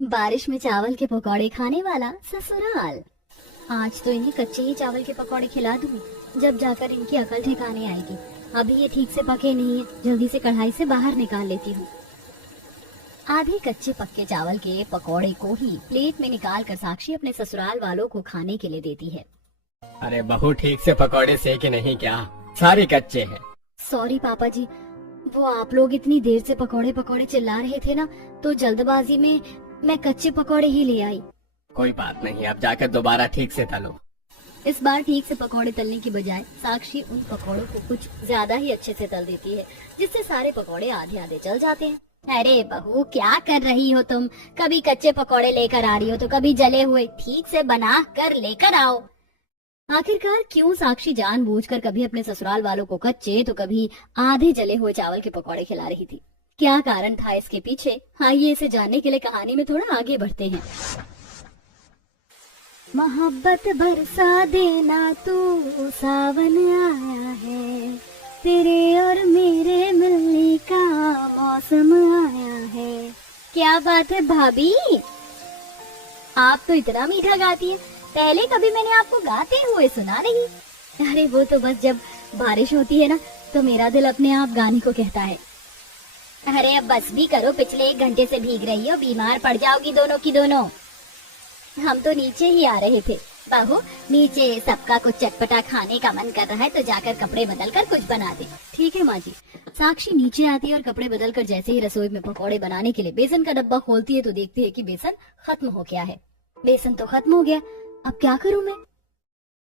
बारिश में चावल के पकौड़े खाने वाला ससुराल। आज तो इन्हें कच्चे ही चावल के पकौड़े खिला दूंगी, जब जाकर इनकी अकल ठिकाने आएगी। अभी ये ठीक से पके नहीं है, जल्दी से कढ़ाई से बाहर निकाल लेती हूँ। आधे कच्चे पक्के चावल के पकौड़े को ही प्लेट में निकाल कर साक्षी अपने ससुराल वालों को खाने के लिए देती है। अरे बहू, ठीक से पकौड़े सेके नहीं क्या? सारे कच्चे हैं। सॉरी पापा जी, वो आप लोग इतनी देर से पकौड़े पकौड़े चिल्ला रहे थे ना, तो जल्दबाजी में मैं कच्चे पकौड़े ही ले आई। कोई बात नहीं, अब जाकर दोबारा ठीक से तलो। इस बार ठीक से पकौड़े तलने की बजाय साक्षी उन पकौड़ों को कुछ ज्यादा ही अच्छे से तल देती है, जिससे सारे पकौड़े आधे आधे जल जाते हैं। अरे बहू, क्या कर रही हो तुम? कभी कच्चे पकौड़े लेकर आ रही हो तो कभी जले हुए। ठीक से बना कर लेकर आओ। आखिरकार क्यों साक्षी जानबूझकर कभी अपने ससुराल वालों को कच्चे तो कभी आधे जले हुए चावल के पकौड़े खिला रही थी? क्या कारण था इसके पीछे? आइए इसे जानने के लिए कहानी में थोड़ा आगे बढ़ते हैं। मोहब्बत बरसा देना तू, सावन आया है, तेरे और मेरे मिलने का मौसम आया है। क्या बात है भाभी, आप तो इतना मीठा गाती है, पहले कभी मैंने आपको गाते हुए सुना नहीं। अरे वो तो बस जब बारिश होती है ना, तो मेरा दिल अपने आप गाने को कहता है। अरे अब बस भी करो, पिछले 1 घंटे से भीग रही हो, बीमार पड़ जाओगी दोनों की दोनों। हम तो नीचे ही आ रहे थे। बहू, नीचे सबका कुछ चटपटा खाने का मन कर रहा है तो जाकर कपड़े बदल कर कुछ बना दे। ठीक है माँ जी। साक्षी नीचे आती है और कपड़े बदल कर जैसे ही रसोई में पकौड़े बनाने के लिए बेसन का डब्बा खोलती है तो देखती है कि बेसन खत्म हो गया है। बेसन तो खत्म हो गया, अब क्या करूँ मैं?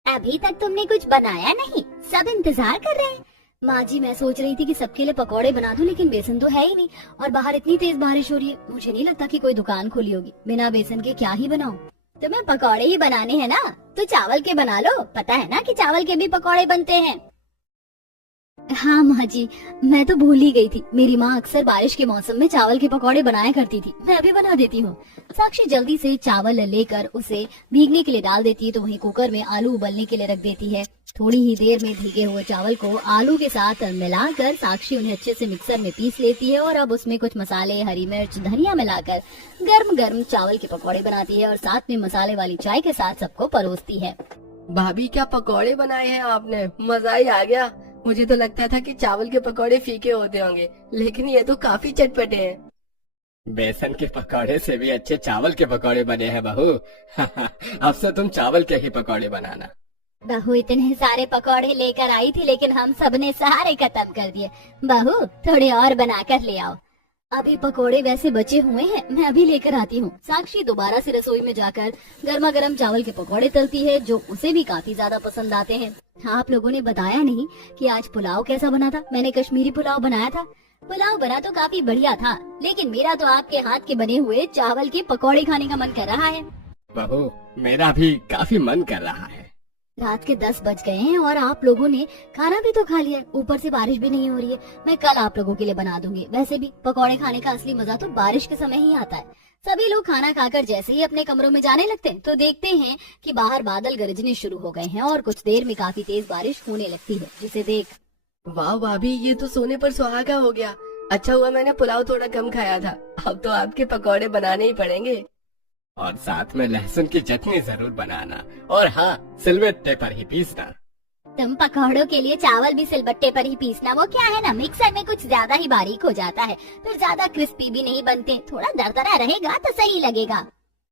अभी तक तुमने कुछ बनाया नहीं, सब इंतजार कर रहे हैं। माँ जी, मैं सोच रही थी कि सबके लिए पकौड़े बना दूं, लेकिन बेसन तो है ही नहीं और बाहर इतनी तेज बारिश हो रही है, मुझे नहीं लगता कि कोई दुकान खुली होगी। बिना बेसन के क्या ही बनाऊं? तुम्हें पकौड़े ही बनाने हैं ना, तो चावल के बना लो। पता है ना कि चावल के भी पकौड़े बनते हैं। हाँ माँ जी, मैं तो भूल ही गई थी। मेरी माँ अक्सर बारिश के मौसम में चावल के पकौड़े बनाया करती थी, मैं अभी बना देती हूँ। साक्षी जल्दी से चावल लेकर उसे भीगने के लिए डाल देती है, तो वहीं कुकर में आलू उबलने के लिए रख देती है। थोड़ी ही देर में भीगे हुए चावल को आलू के साथ मिलाकर साक्षी उन्हें अच्छे से मिक्सर में पीस लेती है और अब उसमें कुछ मसाले, हरी मिर्च, धनिया मिलाकर गर्म गर्म चावल के पकौड़े बनाती है और साथ में मसाले वाली चाय के साथ सबको परोसती है। भाभी, क्या पकौड़े बनाए हैं आपने? मजा ही आ गया। मुझे तो लगता था कि चावल के पकौड़े फीके होते होंगे, लेकिन ये तो काफी चटपटे हैं। बेसन के पकौड़े से भी अच्छे चावल के पकौड़े बने हैं बहू। अब से तुम चावल के ही पकौड़े बनाना। बहू इतने सारे पकौड़े लेकर आई थी, लेकिन हम सबने सारे खत्म कर दिए। बहू थोड़े और बनाकर ले आओ। अभी पकोड़े वैसे बचे हुए हैं, मैं अभी लेकर आती हूँ। साक्षी दोबारा से रसोई में जाकर गर्मा गर्म चावल के पकोड़े तलती है, जो उसे भी काफी ज्यादा पसंद आते हैं। हाँ, आप लोगों ने बताया नहीं कि आज पुलाव कैसा बना था। मैंने कश्मीरी पुलाव बनाया था। पुलाव बना तो काफी बढ़िया था, लेकिन मेरा तो आपके हाथ के बने हुए चावल के पकौड़े खाने का मन कर रहा है। बहू, मेरा भी काफी मन कर रहा है। रात के 10 बज गए हैं और आप लोगों ने खाना भी तो खा लिया है। ऊपर से बारिश भी नहीं हो रही है। मैं कल आप लोगों के लिए बना दूंगी। वैसे भी पकौड़े खाने का असली मजा तो बारिश के समय ही आता है। सभी लोग खाना खाकर जैसे ही अपने कमरों में जाने लगते हैं तो देखते हैं कि बाहर बादल गरजने शुरू हो गए हैं और कुछ देर में काफी तेज बारिश होने लगती है, जिसे देख वाह भाभी, ये तो सोने पर सुहागा हो गया। अच्छा हुआ मैंने पुलाव थोड़ा कम खाया था। अब तो आपके पकौड़े बनाने ही पड़ेंगे। और साथ में लहसुन की चटनी जरूर बनाना, और हाँ, सिलबट्टे पर ही पीसना। तुम पकौड़ों के लिए चावल भी सिलबट्टे पर ही पीसना। वो क्या है ना, मिक्सर में कुछ ज्यादा ही बारीक हो जाता है, फिर ज्यादा क्रिस्पी भी नहीं बनते। थोड़ा दरदरा रहेगा तो सही लगेगा।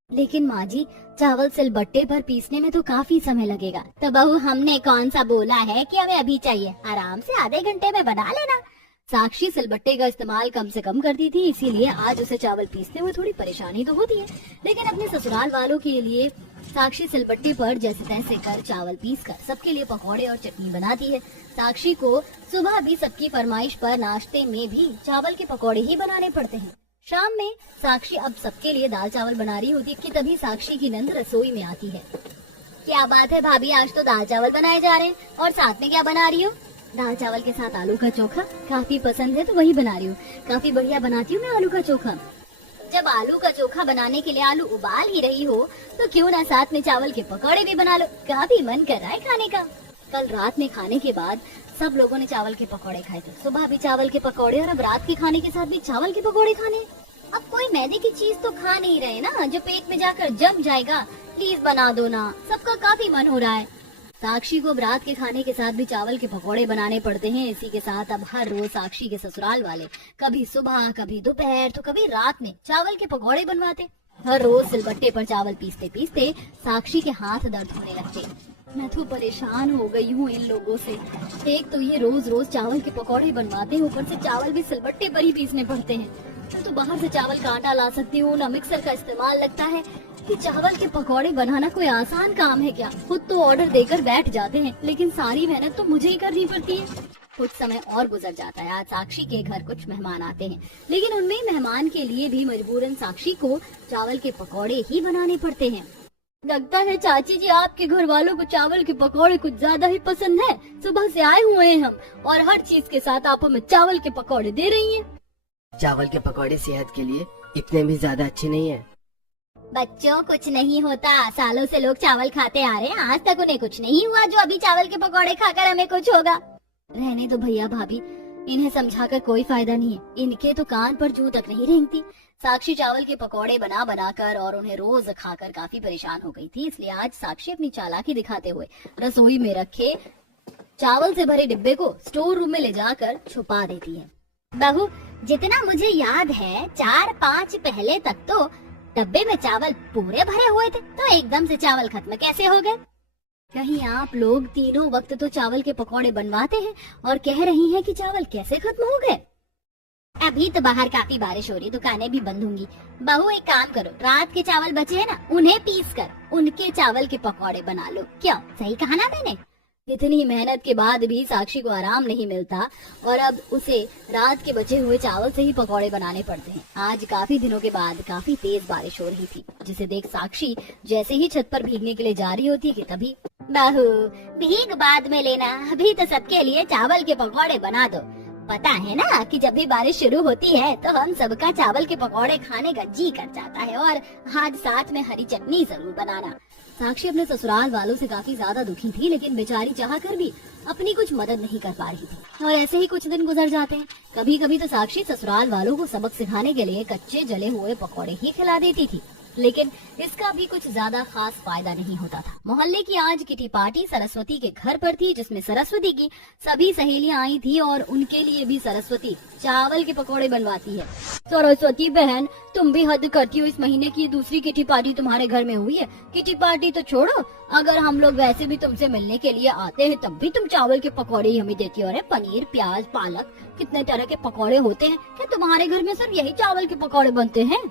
लेकिन माँ जी, चावल सिलबट्टे पर पीसने में तो काफी समय लगेगा। तो बहू, हमने कौन सा बोला है कि हमें अभी चाहिए? आराम से आधे घंटे में बना लेना। साक्षी सिलबट्टे का इस्तेमाल कम से कम करती थी, इसीलिए आज उसे चावल पीसते हुए थोड़ी परेशानी तो होती है, लेकिन अपने ससुराल वालों के लिए साक्षी सिलबट्टे पर जैसे तैसे कर चावल पीसकर सबके लिए पकौड़े और चटनी बनाती है। साक्षी को सुबह भी सबकी फरमाइश पर नाश्ते में भी चावल के पकौड़े ही बनाने पड़ते हैं। शाम में साक्षी अब सबके लिए दाल चावल बना रही होती है कि तभी साक्षी की नंद रसोई में आती है। क्या बात है भाभी, आज तो दाल चावल बनाए जा रहे हैं, और साथ में क्या बना रही हो? दाल चावल के साथ आलू का चोखा। काफी पसंद है तो वही बना रही हूँ। काफी बढ़िया बनाती हूँ मैं आलू का चोखा। जब आलू का चोखा बनाने के लिए आलू उबाल ही रही हो तो क्यों ना साथ में चावल के पकौड़े भी बना लो। काफी मन कर रहा है खाने का। कल रात में खाने के बाद सब लोगों ने चावल के पकौड़े खाए थे। सुबह भी चावल के पकौड़े और अब रात के खाने के साथ भी चावल के पकौड़े खाने। अब कोई मैदे की चीज तो खा नहीं रहे ना जो पेट में जाकर जम जाएगा। प्लीज बना दो ना, सबका काफी मन हो रहा है। साक्षी को अब रात के खाने के साथ भी चावल के पकौड़े बनाने पड़ते हैं। इसी के साथ अब हर रोज साक्षी के ससुराल वाले कभी सुबह कभी दोपहर तो कभी रात में चावल के पकौड़े बनवाते। हर रोज सिलबट्टे पर चावल पीसते पीसते साक्षी के हाथ दर्द होने लगते। मैं तो परेशान हो गई हूँ इन लोगों से। एक तो ये रोज रोज चावल के पकौड़े बनवाते हैं, ऊपर से चावल भी सिलबट्टे पर ही पीसने पड़ते हैं। मैं तो बाहर से चावल का आटा ला सकती हूँ, ना मिक्सर का इस्तेमाल लगता है। कि चावल के पकौड़े बनाना कोई आसान काम है क्या? खुद तो ऑर्डर देकर बैठ जाते हैं, लेकिन सारी मेहनत तो मुझे ही करनी पड़ती है। कुछ समय और गुजर जाता है। आज साक्षी के घर कुछ मेहमान आते हैं, लेकिन उनमें मेहमान के लिए भी मजबूरन साक्षी को चावल के पकौड़े ही बनाने पड़ते हैं। लगता है चाची जी आपके घर वालों को चावल के पकौड़े कुछ ज्यादा ही पसंद है। सुबह से आए हुए हैं हम और हर चीज के साथ आप हमें चावल के पकौड़े दे रही हैं। चावल के पकौड़े सेहत के लिए इतने भी ज्यादा अच्छे नहीं है। बच्चों कुछ नहीं होता, सालों से लोग चावल खाते आ रहे हैं, आज तक उन्हें कुछ नहीं हुआ जो अभी चावल के पकौड़े खाकर हमें कुछ होगा। रहने दो भैया भाभी, इन्हें समझाकर कोई फायदा नहीं है। इनके तो कान पर जूं तक नहीं रेंगती। साक्षी चावल के पकौड़े बना बनाकर और उन्हें रोज खाकर काफी परेशान हो गई थी। इसलिए आज साक्षी अपनी चालाकी दिखाते हुए रसोई में रखे चावल से भरे डिब्बे को स्टोर रूम में ले जाकर छुपा देती है। बहू, जितना मुझे याद है 4-5 पहले तक तो डब्बे में चावल पूरे भरे हुए थे, तो एकदम से चावल खत्म कैसे हो गए? कहीं आप लोग तीनों वक्त तो चावल के पकौड़े बनवाते हैं और कह रही हैं कि चावल कैसे खत्म हो गए? अभी तो बाहर काफी बारिश हो रही, दुकानें भी बंद होंगी। बहू एक काम करो, रात के चावल बचे हैं ना, उन्हें पीस कर उनके चावल के पकौड़े बना लो। क्यों, सही कहा ना मैंने? इतनी मेहनत के बाद भी साक्षी को आराम नहीं मिलता और अब उसे रात के बचे हुए चावल से ही पकौड़े बनाने पड़ते हैं। आज काफी दिनों के बाद काफी तेज बारिश हो रही थी, जिसे देख साक्षी जैसे ही छत पर भीगने के लिए जा रही होती कि तभी, बहू भीग बाद में लेना, अभी तो सबके लिए चावल के पकौड़े बना दो। पता है ना कि जब भी बारिश शुरू होती है तो हम सबका चावल के पकौड़े खाने का जी कर जाता है, और आज साथ में हरी चटनी जरूर बनाना। साक्षी अपने ससुराल वालों से काफी ज्यादा दुखी थी, लेकिन बेचारी चाह कर भी अपनी कुछ मदद नहीं कर पा रही थी। और ऐसे ही कुछ दिन गुजर जाते हैं। कभी कभी तो साक्षी ससुराल वालों को सबक सिखाने के लिए कच्चे जले हुए पकौड़े ही खिला देती थी, लेकिन इसका भी कुछ ज्यादा खास फायदा नहीं होता था। मोहल्ले की आज किटी पार्टी सरस्वती के घर पर थी, जिसमें सरस्वती की सभी सहेलियां आई थी और उनके लिए भी सरस्वती चावल के पकौड़े बनवाती है। सरस्वती बहन, तुम भी हद करती हो। इस महीने की दूसरी किटी पार्टी तुम्हारे घर में हुई है। किटी पार्टी तो छोड़ो, अगर हम लोग वैसे भी तुमसे मिलने के लिए आते हैं तब भी तुम चावल के पकौड़े ही हमें देती हो। अरे पनीर, प्याज, पालक, कितने तरह के पकौड़े होते हैं, क्या तुम्हारे घर में सिर्फ यही चावल के पकौड़े बनते हैं?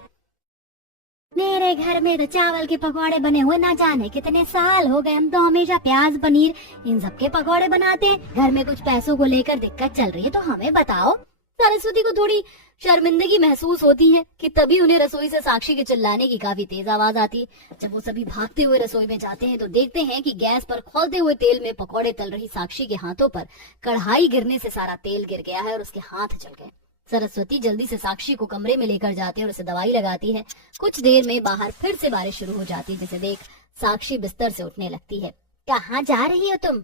मेरे घर में तो चावल के पकौड़े बने हुए ना जाने कितने साल हो गए। हम तो हमेशा प्याज, पनीर, इन सब के पकौड़े बनाते हैं। घर में कुछ पैसों को लेकर दिक्कत चल रही है तो हमें बताओ। सरस्वती को थोड़ी शर्मिंदगी महसूस होती है कि तभी उन्हें रसोई से साक्षी के चिल्लाने की काफी तेज आवाज आती है। जब वो सभी भागते हुए रसोई में जाते हैं तो देखते हैं कि गैस पर खौलते हुए तेल में पकौड़े तल रही साक्षी के हाथों पर कढ़ाई गिरने से सारा तेल गिर गया है और उसके हाथ जल गए। सरस्वती जल्दी से साक्षी को कमरे में लेकर जाती है और उसे दवाई लगाती है। कुछ देर में बाहर फिर से बारिश शुरू हो जाती है, जिसे देख साक्षी बिस्तर से उठने लगती है। कहाँ जा रही हो तुम?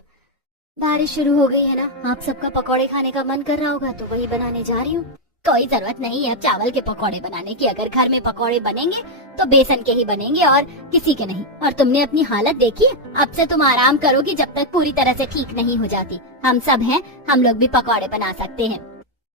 बारिश शुरू हो गई है ना, आप सबका पकौड़े खाने का मन कर रहा होगा तो वही बनाने जा रही हूँ। कोई जरूरत नहीं है अब चावल के पकौड़े बनाने की। अगर घर में पकौड़े बनेंगे तो बेसन के ही बनेंगे और किसी के नहीं। और तुमने अपनी हालत देखी है? अब से तुम आराम करोगी जब तक पूरी तरह से ठीक नहीं हो जाती। हम सब हैं, हम लोग भी पकौड़े बना सकते हैं।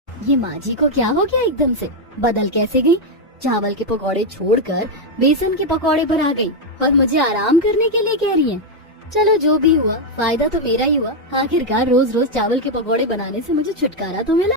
ये माँ जी को क्या हो गया, एकदम से बदल कैसे गई? चावल के पकौड़े छोड़कर बेसन के पकौड़े पर आ गई और मुझे आराम करने के लिए कह रही है। चलो जो भी हुआ, फायदा तो मेरा ही हुआ। आखिरकार रोज रोज चावल के पकौड़े बनाने से मुझे छुटकारा तो मिला।